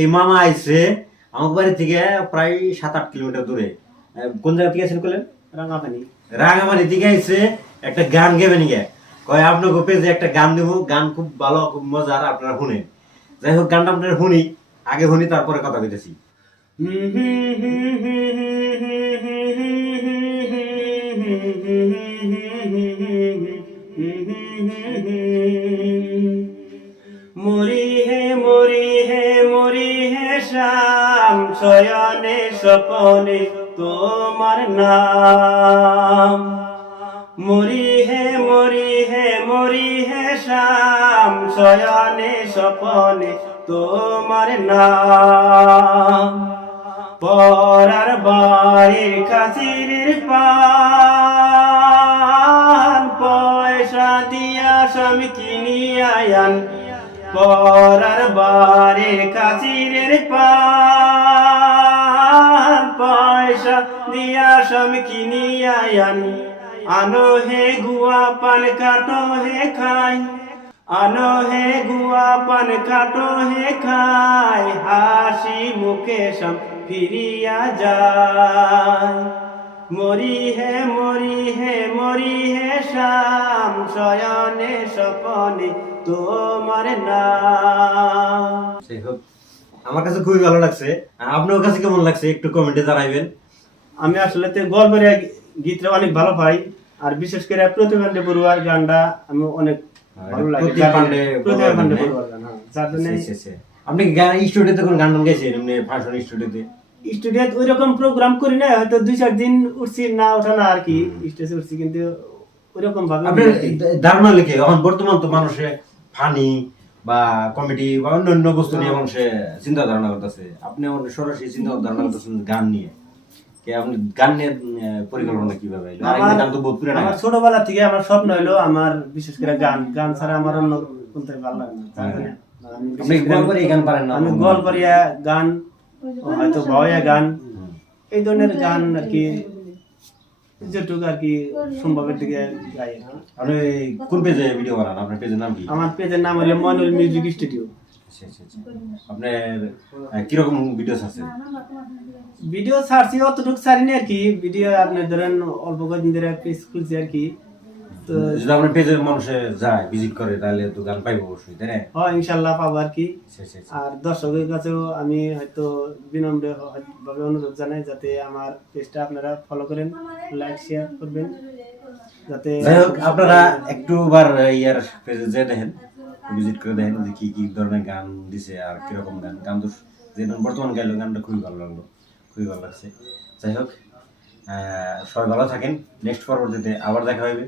এই মামা আইছে আমার বাড়ি থেকে প্রায় 7-8 কিলোমিটার দূরে। কোন জায়গা থেকে আছেন বলেন? রাঙাপানি। রাঙামাটি থেকে আইছে, একটা গান গেবেন গিয়া কয় আপনাকে পেজে একটা গান দেবো, গান খুব ভালো খুব মজার, আপনারা শুনেন। যাই হোক গানটা আপনারা শুনি, আগে শুনি তারপরে কথা কইতেছি। মরি হে মরি হে মরি হে শ্যাম, শয়নে স্বপনে তোমার নাম। মরি হে মরি হে মরি হে শ্যাম, শয়নে স্বপনে তোমার নাম। পরার বাড়ির কাছির পান, পয়সা দিয়া স্বামী কিনিয়া আন। পরার বাড়ির কাছির পান, পয়সা দিয়া স্বামী কিনিয়া আন। আনো হে গুয়া পান কাটো হে খাই, আনো হে গুয়া পান কাটো হে খাই। হাসি মুখে সব ফিরিয়া যায়। মরি হে মরি হে মরি হে শ্যাম, শয়নে স্বপনে তোমার নাম। যাই হোক আমার কাছে খুবই ভালো লাগছে, আপনার কাছে কেমন লাগছে একটু কমেন্টে জানাইবেন। আমি আসলে গল্পের গীতটা অনেক ভালো পাই, আর বিশেষ করে প্রতিভা পাণ্ডে বড়ুয়ার গানটা আমি অনেক ভালো লাগে। প্রতিভা পাণ্ডে বড়ুয়ার গান, যার জন্য আপনি গান স্টুডিওতে কোন গান গাইছেন? এমনি ফাংশন স্টুডিওতে স্টুডিওতে ওই রকম প্রোগ্রাম করি না, হয়তো 2-4 দিন উঠছি না ওঠা না আর কি, স্টেজে উঠছি, কিন্তু ওইরকম ভাবে আপনার ধারণা লিখে এখন বর্তমান তো মানুষে ফানি বা কমেডি বা অন্যান্য বস্তু নিয়ে মানুষে চিন্তা ধারণা করতেছে, আপনি সরাসরি চিন্তা ধারণা করতেছেন গান নিয়ে। আপনি গান নিয়ে পরিকল্পনা কিভাবে? আমার ছোটবেলা থেকে আমার স্বপ্ন হলো, আমার বিশেষ করে গান, গান ছাড়া আমার অন্য কোনটাই ভালো লাগে না। আপনি গল্পের গান পারেন না? আমি গল্পেরিয়া গান, হয়তো ভয়া গান, এই ধরনের গান আর কি, যেটুকু আর কি সম্ভবের দিকে গাই। আপনি কোন পেজে ভিডিও বানান? আপনার পেজের নাম কি? আমার পেজের নাম হলো মনুল মিউজিক স্টুডিও। আপনার কিরকম ভিডিও ছাড়ছেন? ভিডিও ছাড়ছি অতটুকু ছাড়িনি আর কি, ভিডিও আপনি ধরেন অল্প কদিন ধরে পেজ খুলছি আর কি। তো যদি আপনার পেজের মানুষে যায় ভিজিট করে তাহলে তো গান পাইবো অবশ্যই, তাই না? হ্যাঁ ইনশাল্লাহ পাবো আর কি। আর দর্শকের কাছেও আমি হয়তো বিনম্র ভাবে অনুরোধ জানাই যাতে আমার পেজটা আপনারা ফলো করেন, লাইক শেয়ার করবেন, যাতে যাই হোক আপনারা একটুবার ইয়ার পেজে যেয়ে দেখেন, ভিজিট করে দেখেন যে কি কি ধরনের গান দিছে আর কিরকম গান। গান তো যে বর্তমান গাইলো গানটা খুবই ভালো লাগলো, খুবই ভালো লাগছে। যাই হোক সবাই ভালো থাকেন, নেক্সট পরবর্তীতে আবার দেখা হবে।